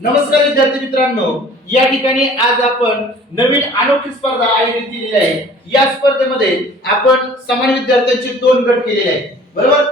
नमस्कार विद्यार्थी मित्रांनो या ठिकाणी आज आपण नवीन अनोखी स्पर्धा आयोजित केलेली आहे. या स्पर्धेमध्ये आपण समान विद्यार्थ्यांचे दोन गट केलेले आहेत. बरोबर?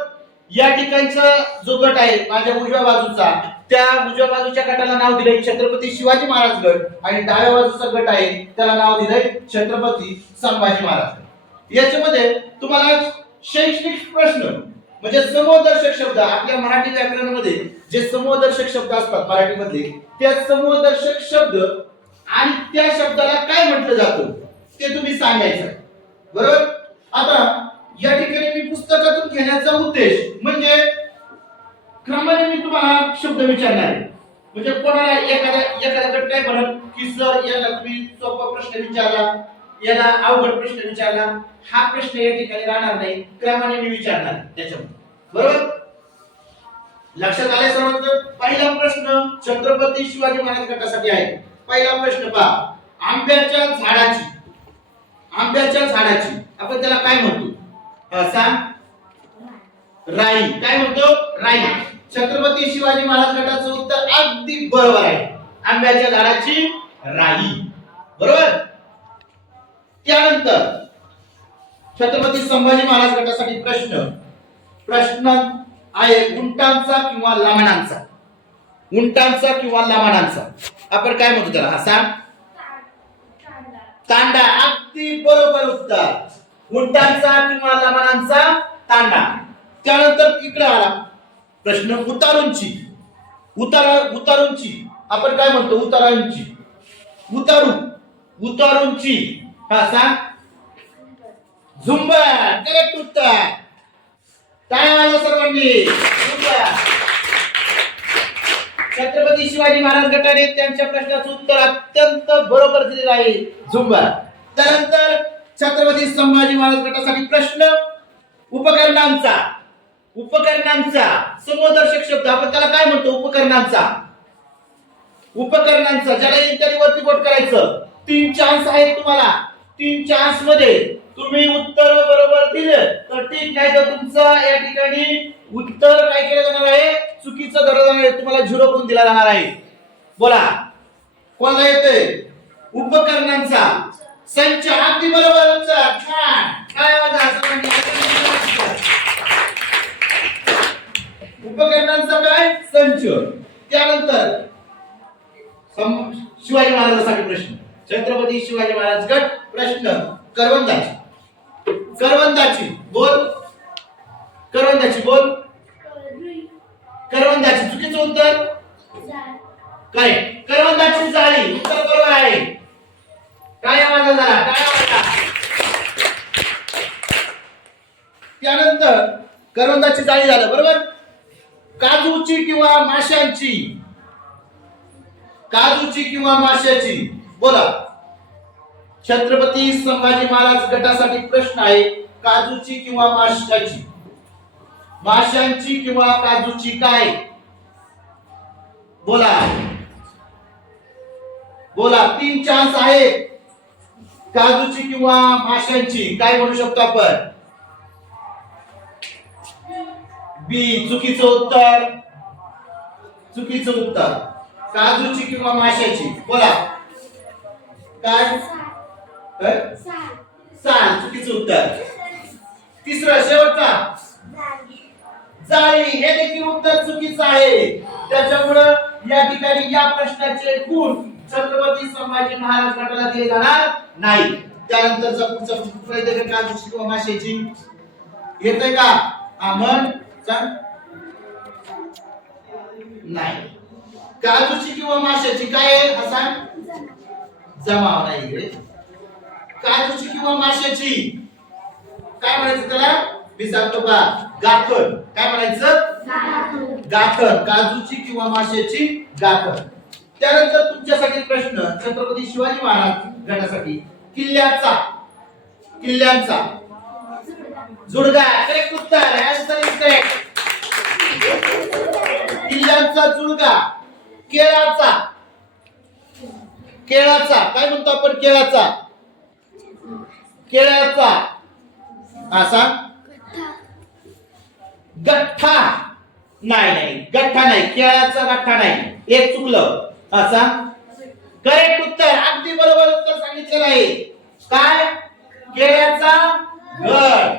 या ठिकाणचा जो गट आहे माझ्या उजव्या बाजूचा त्या उजव्या बाजूच्या गटाला नाव दिलंय छत्रपती शिवाजी महाराज गट आणि डाव्या बाजूचा गट आहे त्याला नाव दिलंय छत्रपती संभाजी महाराज याच्यामध्ये तुम्हाला शैक्षणिक प्रश्न म्हणजे समूहदर्शक शब्द आपल्या मराठी व्याकरणामध्ये जे समूहदर्शक शब्द असतात मराठीमधले त्या समूहदर्शक शब्द आणि त्या शब्दाला काय म्हटलं जातं ते तुम्ही सांगायचं. बरोबर? आता या ठिकाणी मी पुस्तकातून घेण्याचा उद्देश म्हणजे क्रमाने मी तुम्हाला शब्द विचारणार आहे. म्हणजे कोणाला एखादा एखादा गट काय म्हणत की सर याला तुम्ही सोपा प्रश्न विचारला. याला अवघड प्रश्न विचारला. हा प्रश्न या ठिकाणी राहणार नाही. क्रमाने मी विचारणार त्याच्यामध्ये. बरोबर? लक्षात आले सर्वांचं? पहिला प्रश्न छत्रपती शिवाजी महाराज गटासाठी आहे. पहिला प्रश्न पहा. आंब्याच्या झाडाची. आंब्याच्या झाडाची. आपण त्याला काय म्हणतो? सांग. राई. काय म्हणतो? राई. छत्रपती शिवाजी महाराज गटाचं उत्तर अगदी बरोबर आहे. आंब्याच्या झाडाची राई. बरोबर? त्यानंतर छत्रपती संभाजी महाराज गटासाठी प्रश्न प्रश्न आहे उंटांचा किंवा लामाणांचा उंटांचा किंवा लमाणांचा आपण काय म्हणतो त्याला? हा सांग. तांडा. अगदी बरोबर उत्तर. उंटांचा किंवा लमाणांचा तांडा. त्यानंतर इकडे आला प्रश्न उतारूंची. उतारा उतारूंची. आपण काय म्हणतो? उतारांची. उतारू. उतारूंची. हा सांग. झुंबर करेक्ट उत्तर. काय वाजवा सर्वांनी. छत्रपती शिवाजी महाराज गटाने त्यांच्या प्रश्नाचं उत्तर अत्यंत बरोबर दिलेलं आहे झुंबर त्यानंतर छत्रपती संभाजी महाराज गटासाठी प्रश्न उपकरणांचा. उपकरणांचा. समोदर्शक शब्द. आपण त्याला काय म्हणतो? उपकरणांचा. उपकरणांचा. ज्याला इंटरव्ह्यू वरती बोट करायचं. तीन चान्स आहेत तुम्हाला. तीन चान्समध्ये तुम्ही उत्तर बरोबर दिलं. तर ठीक नाही तर तुमचं या ठिकाणी उत्तर काय केलं जाणार आहे? चुकीचं धरलं जाणार आहे. तुम्हाला झिरो पण दिला जाणार आहे. बोला. कोणाला येते उपकरणांचा. संच अगदी बरोबर. छान. काय उपकरणांचा काय? संच. त्यानंतर शिवाजी महाराजांसाठी प्रश्न. छत्रपती शिवाजी महाराज गट प्रश्न करवंदाची करवंदाची बोल. करवंदाची बोल. करवंदाची चुकीचं उत्तर? काय करवंदाची जाळी. उत्तर बरोबर आहे. काय आवाज झाला? काय त्यानंतर करवंदाची जाळी झालं बरोबर? काजूची किंवा माशांची? काजूची किंवा माशाची? बोला. छत्रपती संभाजी महाराज गटासाठी प्रश्न आहे काजूची किंवा माशाची? माशांची किंवा काजूची काय? बोला. बोला तीन चान्स आहेत. काजूची किंवा माशांची काय म्हणू शकतो आपण? बी चुकीचं उत्तर. चुकीचं उत्तर. काजूची किंवा माशाची? बोला. काय? साल. चुकीचं उत्तर. तिसरं शेवटचा. जाळी. हे देखील उत्तर चुकीचं आहे. त्याच्यामुळं या ठिकाणी या प्रश्नाचे गुण छत्रपती संभाजी महाराज गटाला दिले जाणार नाही. त्यानंतरचा पुढचा प्रयत्न काजूची किंवा माशाची. येतंय का? सांग नाही. काजूची किंवा माशाची. काय आहे? हा सांग जमाव नाही इकडे काजूची किंवा माशाची. काय म्हणायचं त्याला? मी सांगतो का? गाखण. काय म्हणायचं? गाखण. काजूची किंवा माशाची गाखण. त्यानंतर तुमच्यासाठी प्रश्न. छत्रपती शिवाजी महाराज गटासाठी. किल्ल्याचा. किल्ल्यांचा. जुडगा. करेक्ट उत्तर. आन्सर इज करेक्ट किल्ल्यांचा जुडगा. केळाचा. केळाचा. काय म्हणतो आपण केळाचा? केळाचा. असा गठ्ठा. नाही नाही. गठ्ठा नाही. केळाचा गठ्ठा नाही. एक चुकलं. असा करेक्ट उत्तर. अगदी बरोबर उत्तर सांगितलेलं आहे काय? केळ्याचा घड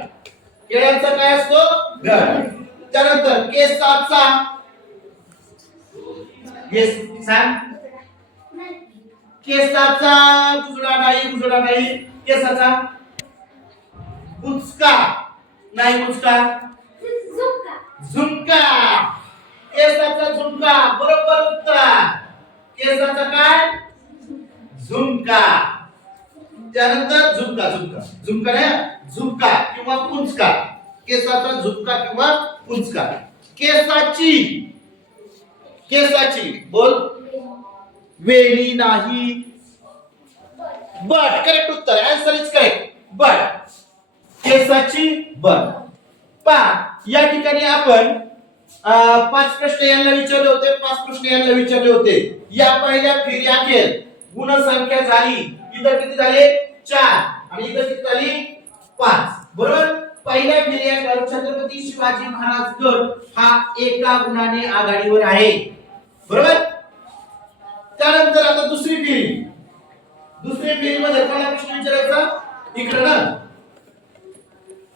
केळ्याचा काय असतो? घड त्यानंतर केसाचा. केस सांग. केसाचा उजडा नाही उजडा नाही. केसाचा? बुचका नाही बुचका झुमका. केसाचा झुमका. बरोबर उत्तर. केसाचा काय? झुमका. त्यानंतर झुमका झुमका. झुमका नाही झुमका किंवा पुंचका केसाचा झुमका किंवा पुंचका केसाची. केसाची. बोल. वेणी नाही. बट करेक्ट उत्तर. आन्सर इज करेक्ट बट केसाची बट पा या ठिकाणी आपण अं, पाच प्रश्न यांना विचारले होते पाच प्रश्न यांना विचारले होते. या पहिल्या फेऱ्याखेर गुणसंख्या झाली. इथं किती झाले? चार. आणि इथं किती झाली? पाच. बरोबर? पहिल्या फेऱ्याखेर छत्रपती शिवाजी महाराज गड हा एका गुणाने आघाडीवर आहे. बरोबर? त्यानंतर आता दुसरी फेरी. दुसरी फेरी मध्ये पहिला प्रश्न विचारायचा. इकडे ना.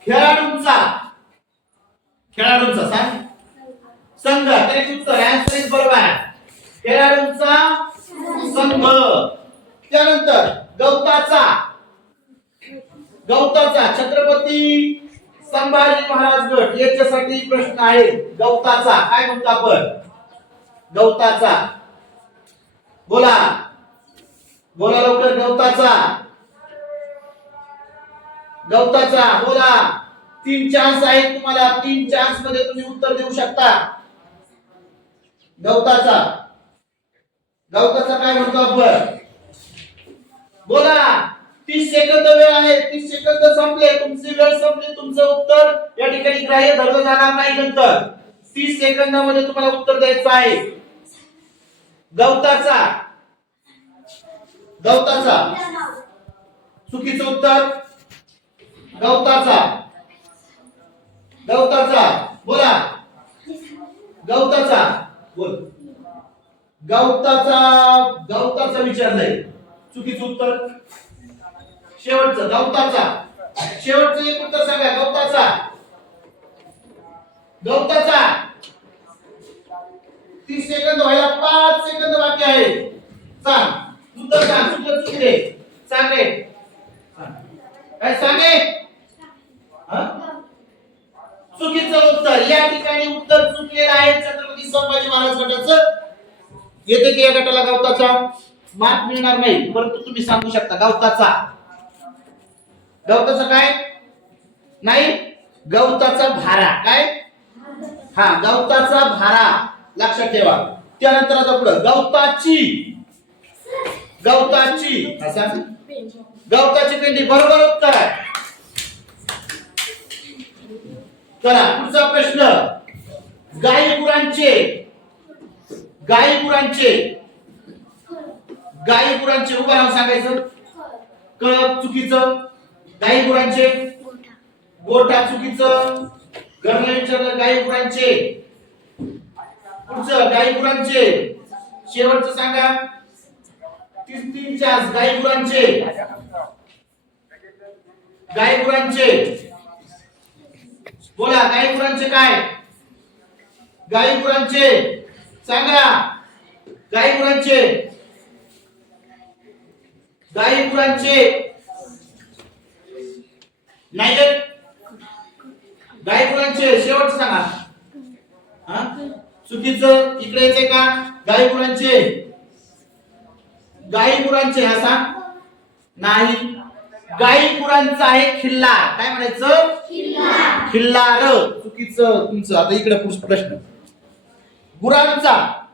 खेळाडूंचा. खेळाडूंचा सांग. संघ. करेक्ट उत्तर आन्सर इज बरोबर आहे. खेळाडूंचा संघ. त्यानंतर गवताचा. गवताचा छत्रपती संभाजी महाराज गट. याच्यासाठी प्रश्न आहे. गवताचा. काय म्हणतो आपण? गवताचा. बोला. बोला लवकर गवताचा. गवताचा बोला. तीन चान्स आहेत तुम्हाला. तीन चान्समध्ये तुम्ही उत्तर देऊ शकता. गवताचा. गवताचा काय म्हणतो आपण? बोला. तीस सेकंद वेळ आहे. तीस सेकंद संपले. तुमची वेळ संपली. तुमचं उत्तर या ठिकाणी ग्राह्य धरलं जाणार नाही नंतर. तीस सेकंदामध्ये तुम्हाला उत्तर द्यायचं आहे. गवताचा. गवताचा. चुकीचं उत्तर? गवताचा. गवताचा. बोला. गवताचा. बोल. गवताचा गवताचा विचारलंय चुकीचं उत्तर? शेवटचं. गवताचा. शेवटचं एक उत्तर सांगा. गवताचा. गवताचा. तीस सेकंद व्हायला पाच सेकंद बाकी आहे. सांग उत्तर सांग चुकलं चुकले सांग रे. काय सांगे चुकीचं उत्तर. या ठिकाणी उत्तर चुकलेलं आहे. छत्रपती संभाजी महाराज गटाचं. येते की या गटाला गवताचा? मार्क मिळणार नाही. परंतु तुम्ही सांगू शकता गवताचा. गवताचा काय? नाही? गवताचा भारा. काय? हा गवताचा भारा. लक्षात ठेवा. त्यानंतर आता पुढं. गवताची गवताची. सांग. गवताची पेंडी बरोबर उत्तर आहे. चला पुढचा प्रश्न. गाई गुरांचे गाई गुरांचे गाई गुरांचे उभं नाव सांगायचं. कळप चुकीचं. गाई गुरांचे गोठा चुकीचं. घरला विचारलं गाई गुरांचे पुढचं गाई गुरांचे शेवटचं सांगा. तीन गाई गुरांचे गाई गुरांचे बोला गाई गुरांचे काय? गाई गुरांचे सांगा. गाई गुरांचे गाई गुरांचे नाही गाई गुरांचे शेवट सांगा. हा? चुकीचं. इकडे येते का? गाई गुरांचे गाई गुरांचे हा सांग. नाही. गाई गुरांचा आहे खिल्ला. काय म्हणायचं? खिल्लार. चुकीचं तुमचं. आता इकडे पुढचा प्रश्न. गुरांचा.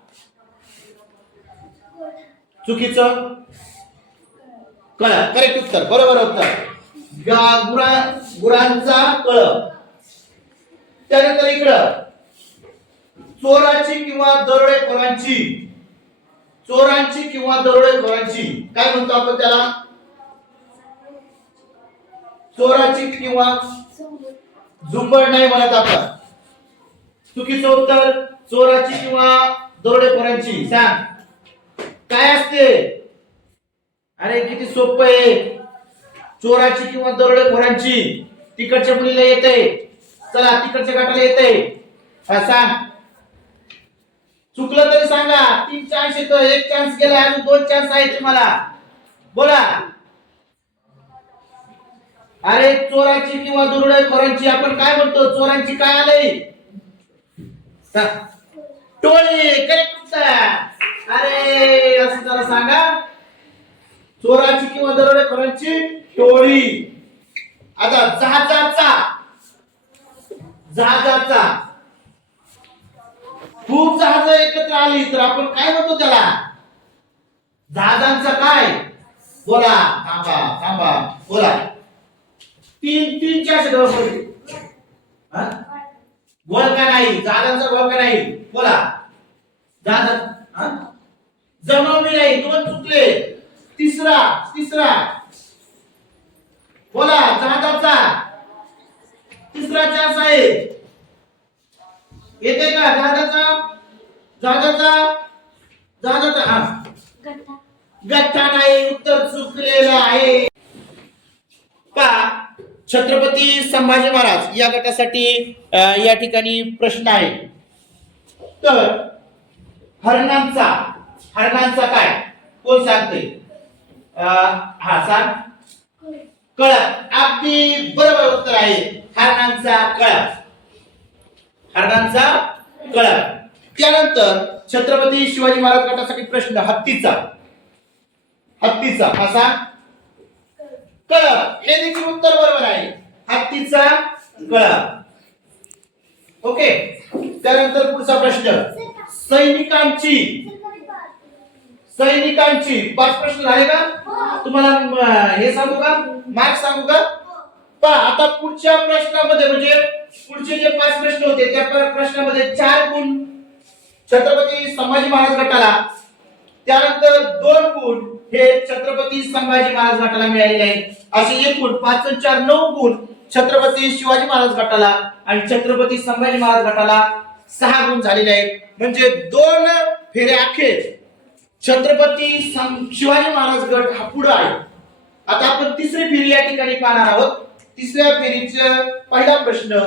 चुकीचं. कळ करेक्ट उत्तर. बरोबर उत्तर. गा- गुरा गुरांचा कळ. त्यानंतर इकडं. चोराची किंवा दरोडेखोरांची. चोरांची किंवा दरोडेखोरांची. काय म्हणतो आपण त्याला? चोराची किंवा झुंबड नाही म्हणत आपण. चुकीचं उत्तर चोराची किंवा दरोडेखोरांची. सांग. काय असते? अरे किती सोपं आहे. चोराची किंवा दरोडेखोरांची. तिकडच्या मुलीला येते चला तिकडच्या गटाला येते हा सांग. चुकलं तरी सांगा. तीन चान्स येतो एक चान्स गेला अजून दोन चान्स आहेत तुम्हाला. बोला. अरे चोराची किंवा दरोडेखोरांची आपण काय म्हणतो? चोरांची काय आलंय? टोळी करेक्ट अरे असं जरा सांगा. चोराची किंवा दरोडे दरोडेखोरांची टोळी. आता जहाजाचा. जहाजाचा. खूप जहाज एकत्र आली तर आपण काय म्हणतो त्याला? जहाजांचा काय? बोला थांबा थांबा बोला. तीन तीन चार शब्द वळका नाही? जहाजांचा वळका नाही? बोला. जहाज हा? जमवली नाही दोन चुकले तिसरा तिसरा. बोला जहाजाचा. तिसरा चान्स आहे. येते का जहाजाचा जहाजाचा जहाजाचा हा गठ्ठा नाही उत्तर चुकलेलं आहे. का छत्रपती संभाजी महाराज या गटासाठी या ठिकाणी प्रश्न आहे. तर हरणांचा हरणांचा काय? कोण सांगते? हा सांग. कळप अगदी बरोबर उत्तर आहे. हरणांचा कळप हरणांचा कळा त्यानंतर छत्रपती शिवाजी महाराज गटासाठी प्रश्न हत्तीचा. हत्तीचा असा कळप. हे देखील उत्तर बरोबर आहे. हत्तीचा कळप. ओके. त्यानंतर पुढचा प्रश्न. सैनिकांची. सैनिकांची. पाच प्रश्न झाले का? तुम्हाला हे सांगू का? मार्क सांगू का? पहा आता पुढच्या प्रश्नामध्ये म्हणजे पुढचे जे पाच प्रश्न होते त्या प्रश्नामध्ये चार गुण छत्रपती संभाजी महाराज गटाला त्यानंतर दोन गुण हे छत्रपती संभाजी महाराज गटाला मिळालेले आहेत. असे एकूण पाच चार नऊ गुण छत्रपती शिवाजी महाराज गटाला आणि छत्रपती संभाजी महाराज गटाला सहा गुण झालेले आहेत. म्हणजे दोन फेरे अखेर छत्रपती सं- शिवाजी महाराज गट हा पुढे आहे. आता आपण तिसरी फेरी या ठिकाणी पाहणार आहोत. तिसऱ्या फेरीचा पहिला प्रश्न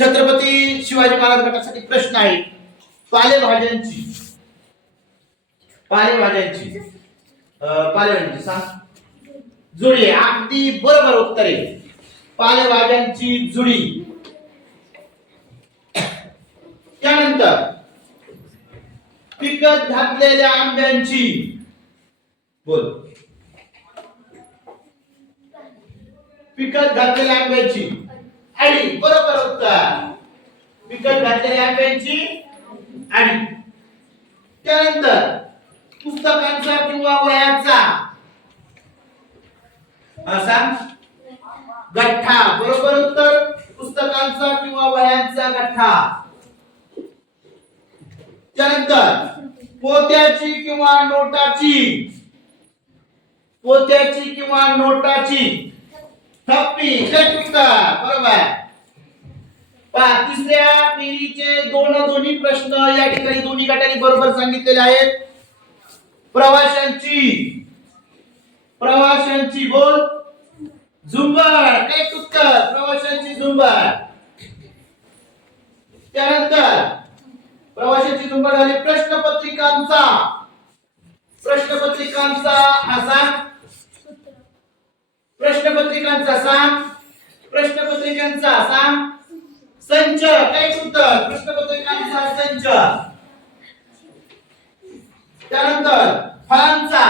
छत्रपती शिवाजी महाराज गटासाठी प्रश्न आहे पालेभाज्यांची. पालेभाज्यांची. अं, पालेभाज्यांची सांग. जुळी अगदी बरोबर उत्तर. आहे पालेभाज्यांची जुळी. त्यानंतर पिकत घातलेल्या आंब्यांची. बोल. पिकत घातलेल्या आंब्याची. आणि बरोबर उत्तर. पिकत घातलेल्या आंब्यांची आणि त्यानंतर पुस्तकांचा किंवा वयाचा. असा गठ्ठा. बरोबर उत्तर? पुस्तकांचा किंवा वयांचा गठ्ठा. त्यानंतर पोत्याची किंवा नोटाची. पोत्याची किंवा नोटाची. थप्पी correct बरोबर. पहा तिसऱ्या फेरीचे दोन दोन्ही प्रश्न या ठिकाणी दोन्ही गटांनी बरोबर सांगितलेले आहेत. प्रवाशांची प्रवाशांची बोल झुंबार काय उत्तर प्रवाशांची झुंबार. त्यानंतर प्रवाशांची झुंबर झाली प्रश्नपत्रिकांचा. प्रश्नपत्रिकांचा असा प्रश्नपत्रिकांचा सांग प्रश्नपत्रिकांचा सांग संच काय उत्तर? प्रश्नपत्रिकांचा संच. त्यानंतर फळांचा.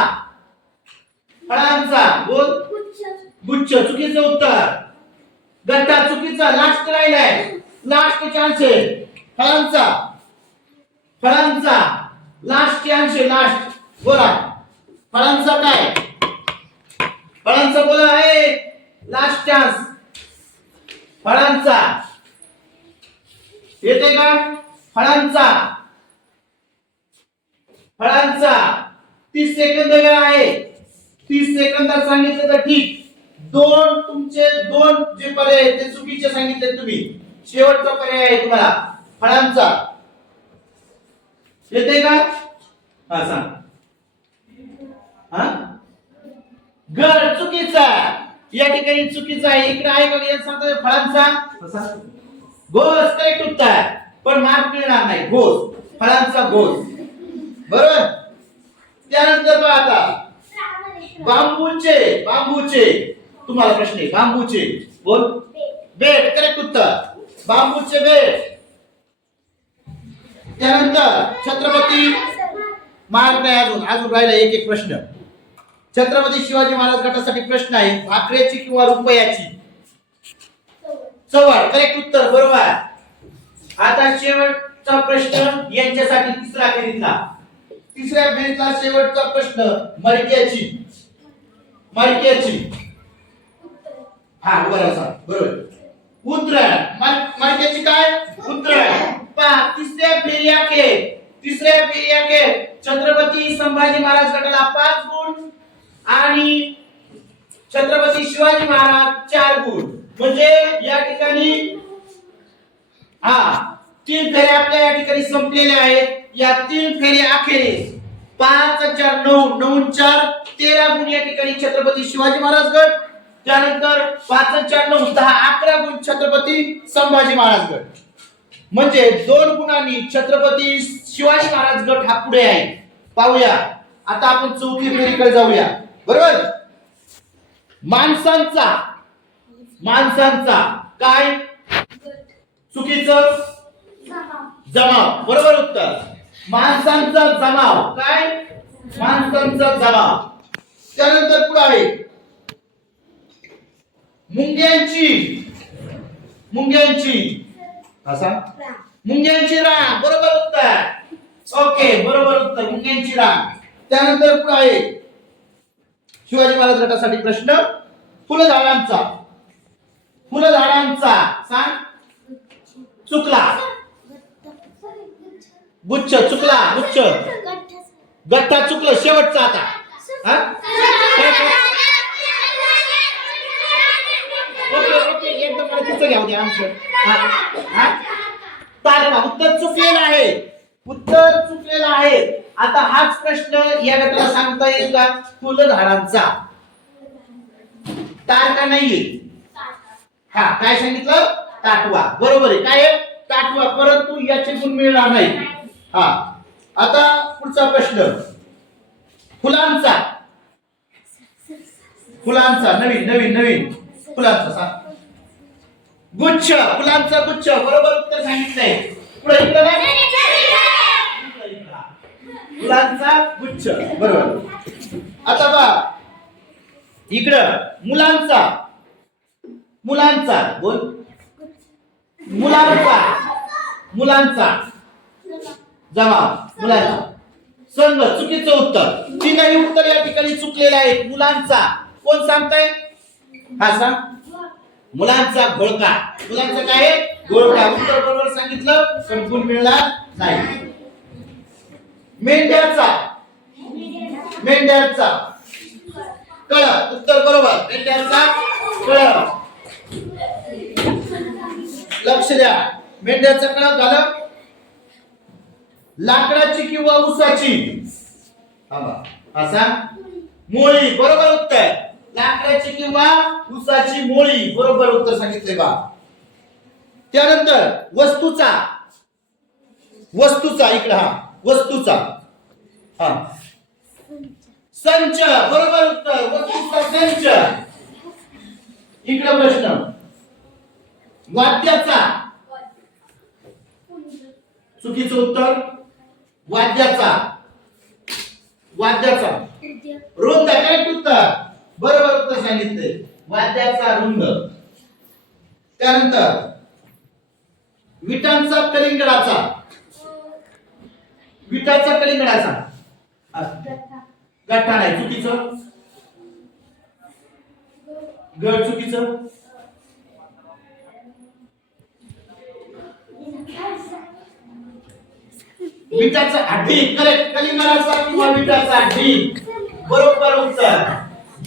फळांचा बोल. गुच्छ चुकीचं उत्तर. गट्टा चुकीचा. लास्ट राहिलाय लास्ट चान्स आहे फळांचा. फळांचा. लास्ट चान्स आहे लास्ट बोला. फळांचा काय? लास्ट चान्स फळांचा. येते का? फळांचा. फळांचा. तीस सेकंद वेळ आहे. तीस सेकंदात सांगितलं तर ठीक. दोन तुमचे दोन जे पर्याय ते चुकीचे सांगितले तुम्ही. शेवटचा पर्याय आहे तुम्हाला. फळांचा. येते का? हा सांग. हा? गड चुकीचा. या ठिकाणी चुकीचा आहे. इकडे आहे का या सांगतो फळांचा? घोस. करेक्ट उत्तर. पण मार्क मिळणार नाही. घोस. फळांचा घोस. बरोबर? त्यानंतर बघा आता. बांबूचे. बांबूचे. तुम्हाला प्रश्न आहे. बांबूचे. बोल. बेट करेक्ट उत्तर. बांबूचे बेट त्यानंतर छत्रपती. मार्ग नाही अजून. अजून राहिला एक एक प्रश्न. छत्रपती शिवाजी महाराज गटासाठी प्रश्न आहे भाकरेची किंवा रुपयाची? चव्हाण करेक्ट उत्तर बरोबर. आता शेवटचा प्रश्न यांच्यासाठी तिसरा फेरीतला. तिसऱ्या फेरीतला शेवटचा प्रश्न मडक्याची. मडक्याची. हा बरोबर असा बरोबर. उतरण. मडक्याची काय? उतरण. पहा तिसऱ्या फेरी अखेर. तिसऱ्या फेरी अखेर. छत्रपती संभाजी महाराज गटाला पाच आणि छत्रपती शिवाजी महाराज चार गुण. म्हणजे या ठिकाणी हा तीन फेऱ्या आपल्या या ठिकाणी संपलेल्या आहेत. या तीन फेऱ्या अखेरीस पाच चार नऊ नऊ चार तेरा गुण या ठिकाणी छत्रपती शिवाजी महाराज गट. त्यानंतर पाच चार नऊ दहा अकरा गुण छत्रपती संभाजी महाराज गट. म्हणजे दोन गुणांनी छत्रपती शिवाजी महाराज गट हा पुढे आहे. पाहूया. आता आपण चौथी फेरीकडे जाऊया. बरोबर? माणसांचा माणसांचा काय? चुकीचं? जमाव. बरोबर उत्तर. माणसांचा जमाव. काय? माणसांचा जमाव. त्यानंतर पुढे आहे. मुंग्यांची मुंग्यांची. असा मुंग्यांची रांग बरोबर उत्तर. ओके बरोबर उत्तर. मुंग्यांची रांग त्यानंतर पुढे आहे. शिवाजी महाराज गटासाठी प्रश्न फुलझाडांचा फुलझाडांचा सांग चुकला गुच्छ चुकला गुच्छ गठ्ठा चुकलं शेवटचा आता हा? ओके ओके एकदम मला तिचं घ्या आमचं हा, उत्तर चुकलेलं आहे उत्तर चुकलेलं आहे आता हाच प्रश्न या गटाला सांगता येईल का? फुलझाडांचा तारका नाहीये. हा काय सांगितलं? ताटवा. बरोबर आहे. काय ताटवा. परंतु याचे गुण मिळणार नाही. हा. आता पुढचा प्रश्न. फुलांचा. फुलांचा. नवीन नवीन नवीन. फुलांचा सांग गुच्छ. फुलांचा गुच्छ. बरोबर उत्तर सांगितलंय. पुढे इकडे नाही? फुलांचा गुच्छ. बरोबर. आता बा इकडं मुलांचा. मुलांचा. बोल. मुलांचा. मुलांचा. जमाव मुलांचा. संघ. चुकीचं उत्तर. तीनही उत्तर या ठिकाणी चुकलेले आहेत मुलांचा. कोण सांगताय? हा सांग. मुलांचा घोळका. मुलांचा काय आहे? घोळका. उत्तर बरोबर सांगितलं. संपूर्ण मिळणार नाही. मेंढ्याचा. मेंढ्याचा. कळ उत्तर बरोबर. मेंढ्याचा. कळ लक्ष द्या. मेंढ्याचा कळ झालं? लाकडाची किंवा उसाची असा? मोळी. बरोबर उत्तर. लाकडाची किंवा उसाची मोळी. बरोबर उत्तर सांगितले बा. त्यानंतर वस्तूचा. वस्तूचा इकडे हा. वस्तूचा. हा. संच बरोबर उत्तर. वस्तूचा संच. इकडे प्रश्न. वाद्याचा. चुकीचं उत्तर. वाद्याचा. वाद्याचा. रुंद करेक्ट उत्तर. बरोबर उत्तर सांगितले वाद्याचा रुंद. त्यानंतर विटांचा कलिंगडाचा. विटाचा कलिंगडाचा गठ्ठा. नाही चुकीचं? गड चुकीचं? विटाचा हड्डी करेक्ट कलिंगडाचा किंवा विटाचा हड्डी बरोबर उत्तर.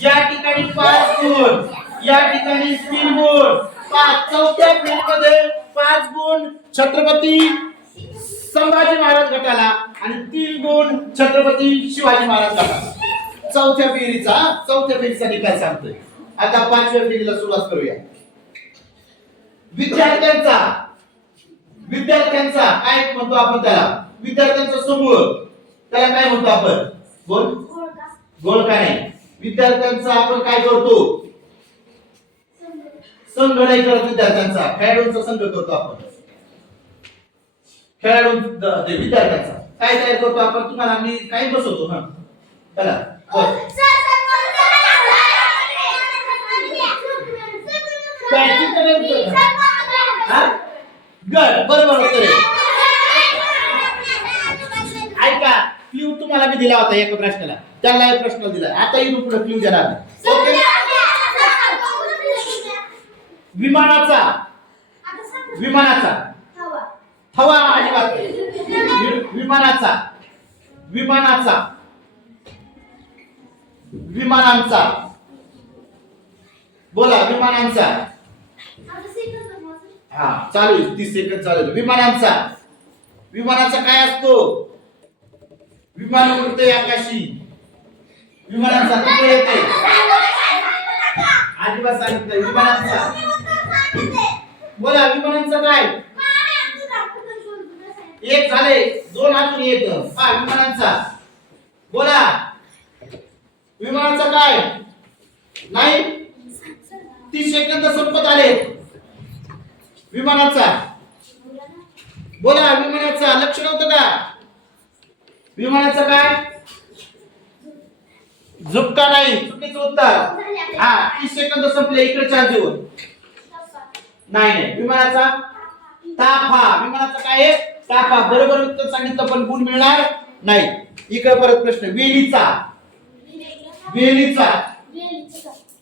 या ठिकाणी पाच गुण. या ठिकाणी तीन गुण. पाच चौथ्या मध्ये पाच गुण. छत्रपती संभाजी महाराज गटाला आणि तीन गुण छत्रपती शिवाजी महाराज गटाला. चौथ्या फेरीचा चौथ्या फेरीचा निकाल सांगतोय? आता पाचव्या फेरीला सुरुवात करूया. विद्यार्थ्यांचा विद्यार्थ्यांचा काय म्हणतो आपण त्याला? विद्यार्थ्यांचा समूह. त्याला काय म्हणतो आपण? बोल. गोल काय नाही? विद्यार्थ्यांचा आपण काय करतो? संघ नाही करत विद्यार्थ्यांचा. खेळाडूंचा संघ करतो आपण. खेळाडू विद्यार्थ्यांचा. काय तयार करतो आपण? तुम्हाला मी काही बसवतो? हा. चला बरोबर ऐका क्ल्यू तुम्हाला मी दिला होता एका प्रश्नाला. त्याला एक प्रश्न दिला. आता इथून पुढे क्ल्यू देणार ओके? विमानाचा. विमानाचा. हवा अजिबात वि- विमानाचा. विमानाचा. विमानांचा. बोला विमानांचा. हा चालू तीस सेकंद चालू विमानांचा. विमानाचा काय असतो? विमान उडते आकाशी. विमानांचा कुठे येते? अजिबात सांगितलं विमानांचा. बोला विमानांचा काय? एक झाले दोन अजून येत. हा विमानांचा. बोला. विमानाचा काय? नाही? तीस सेकंद संपत आले. विमानाचा. बोला विमानाचा. लक्ष नव्हतं का? विमानाचा काय? झुपका नाही? चुकीचं उत्तर. हा तीस सेकंद संपले इकडे चार्ज येऊन. नाही नाही. विमानाचा हा. विमानाचा काय आहे? टाका बरोबर उत्तर सांगितलं पण गुण मिळणार नाही. इकडे परत प्रश्न वेलीचा. वेलीचा.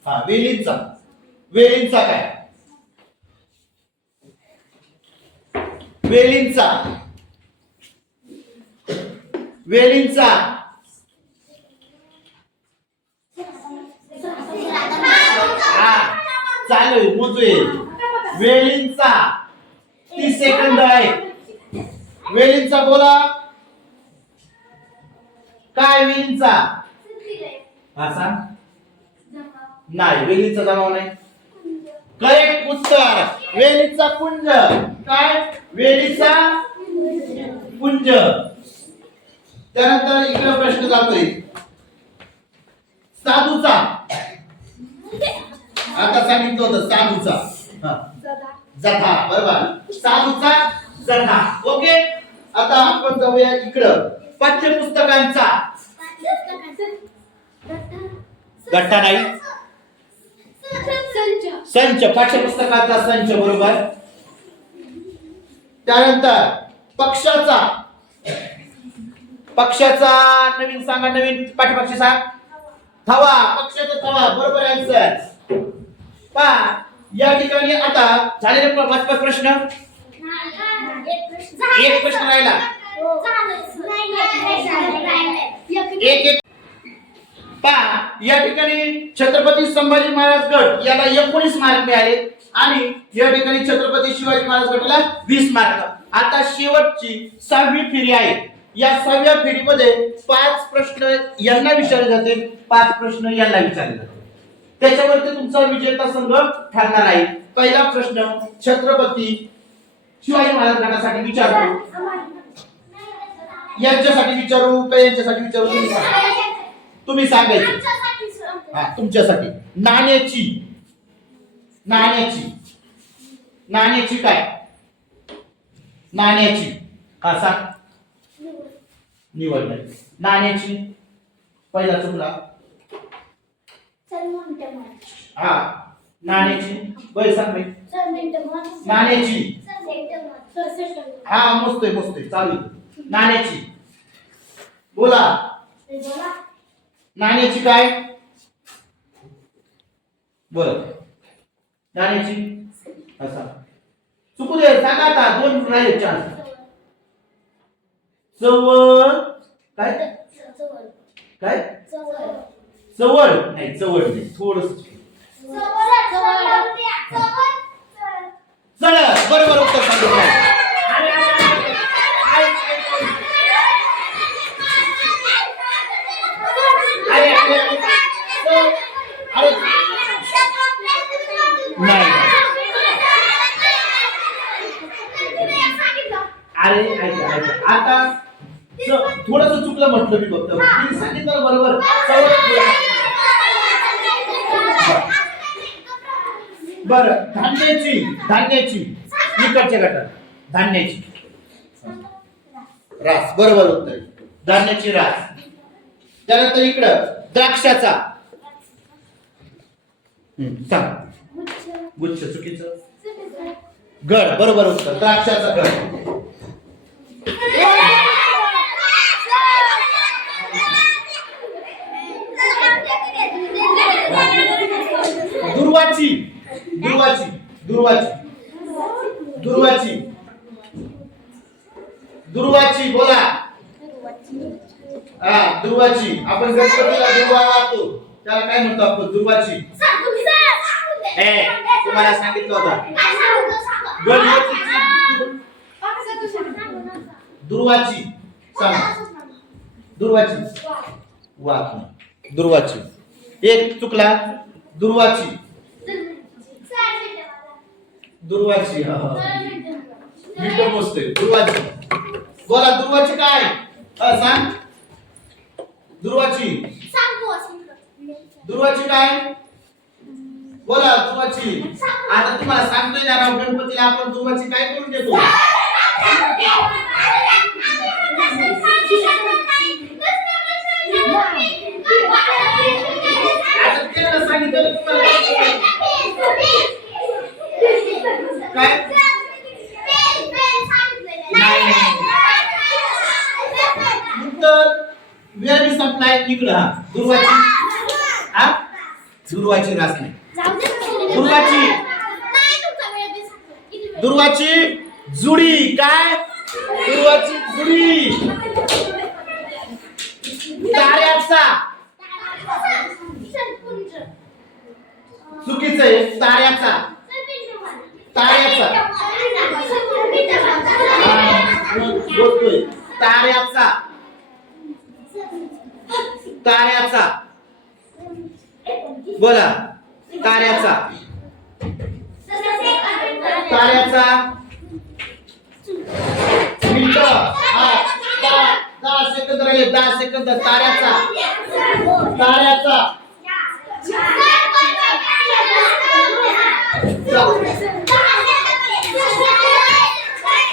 हा वेलींचा. वेलींचा काय? वेलींचा. वेलींचा. हा चालू आहे वेलींचा. तीस सेकंद आहे. वेलींचा बोला. काय विंचा असा? नाही वेलींचा जमाव नाही. करेक्ट उत्तर. वेलीचा कुंज काय? वेलीचा कुंज त्यानंतर इकडे प्रश्न जातोय. साधूचा. आता सांगितलं होतं साधूचा. जथा बरोबर. साधूचा जथा ओके? आता आपण जाऊया इकडं. पाठ्यपुस्तकांचा. गट्टा नाही? संच. पाठ्यपुस्तकाचा संच बरोबर? त्यानंतर पक्षाचा. पक्षाचा नवीन सांगा नवीन पाठ्यपक्षी सांग. थवा पक्षाचा थवा बरोबर आन्सर पा या ठिकाणी आता झालेले पाच पाच प्रश्न. एक प्रश्न राहिला. एक एक पा या ठिकाणी छत्रपती संभाजी महाराज गट याला एकोणीस मार्क मिळाले आणि या ठिकाणी छत्रपती शिवाजी महाराज गटाला वीस मार्क आता शेवटची सहावी फेरी आहे. या सहाव्या फेरीमध्ये पाच प्रश्न यांना विचारले जातील. पाच प्रश्न यांना विचारले जातील. त्याच्यावरती तुमचा विजेता संघ ठरणार आहे. पहिला प्रश्न छत्रपती शिवाजी महाराज गटासाठी विचारतो. यांच्यासाठी विचारू का यांच्यासाठी विचारू? तुम्ही सांगा. तुम्ही सांगायचं. हा तुमच्यासाठी. नाण्याची. नाण्याची. नाण्याची काय? नाण्याची. हा सांग. निवड नाही. नाण्याची. पहिला चुकला. हा. नाण्याची. बर सांग नाण्याची. हा मोजतोय मोजतोय. चालू. आहे. नाण्याची. बोला. नाण्याची काय? बर. नाण्याची. असा चुकू दे सांगा आता. दोन राहिले चान्स चवळ. काय? काय? चवळ. नाही चवळ नाही. थोडस. चढ बरोबर उत्तर अरे. आता थोडस चुकलं म्हटलं मी फक्त. सांगितलं बरोबर. बरं धान्याची धान्याची इकडच्या गटात धान्याची. रास बरोबर उत्तर. धान्याची रास. त्यानंतर इकडं द्राक्षाचा. सांग. गुच्छ चुकीचं? गड बरोबर उत्तर. द्राक्षाचा गड. दुर्वाची. दुर्वाची दुर्वाची दुर्वाची. दुर्वाची बोला. हा दुर्वाची. आपण गणपतीला दुर्वा वाहतो. त्याला काय म्हणतो आपण? दुर्वाची. ए तुम्हाला सांगितलं होता. गणपतीची दुर्वाची. सांग. दुर्वाची. वाह. दुर्वाची. एक चुकला. दुर्वाची. दुर्वाची हा हा. मोजते. दुर्वाची. बोला दुर्वाची काय? हा, सांग. दुर्वाची. दुर्वाची काय? बोला दुर्वाची. आता तुम्हाला सांगतोय ना राव गणपतीला आपण दुर्वाची काय करून देतो? आता सांगितलं तुम्हाला काय? उत्तर वेळ बी संपलाय इकडं हा. दुर्वाची. हा? दुर्वाची रास नाही. दुर्वाची. दुर्वाची जुडी काय? दुर्वाची जुडी. ताऱ्याचा. चुकीचं आहे ताऱ्याचा. बोलतोय ताऱ्याचा. ताऱ्याचा. बोला. ताऱ्याचा. ताऱ्याचा. मिनिट दहा. सेकंद राहिले. दहा सेकंद. ताऱ्याचा. ताऱ्याचा.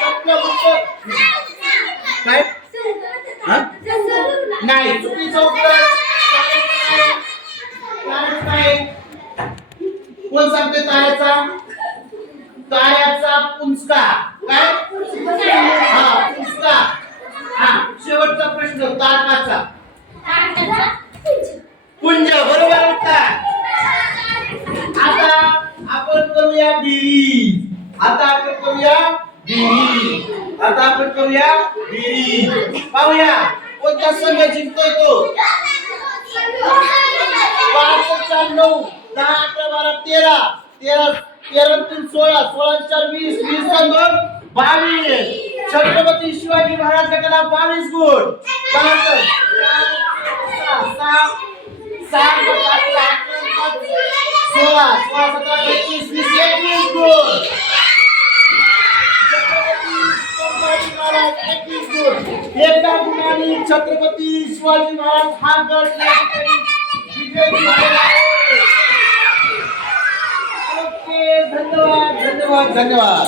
सत्य उत्तर काय नाही. चुकीचं उत्तर. काय कोण सांगते ताऱ्याचा ताऱ्याचा पुंचका काय? हा पुंचका हा शेवटचा प्रश्न तारकाचा पुंज बरोबर उत्तर. आता आपण करूया बी आता आपण करूया बी आता आपण करूया पाहूया कोणता संघ जिंकतोय तो पाच चार नऊ दहा अकरा बारा तेरा तेरा तेरा तीन सोळा सोळा चार वीस वीस दोन बावीस छत्रपती शिवाजी महाराज बावीस गुण सहा सहा सात, सोळा सोळा सतरा एकवीस वीस एकवीस गुण महाराज एकवीस गुणाने छत्रपती शिवाजी महाराज हा धन्यवाद धन्यवाद धन्यवाद.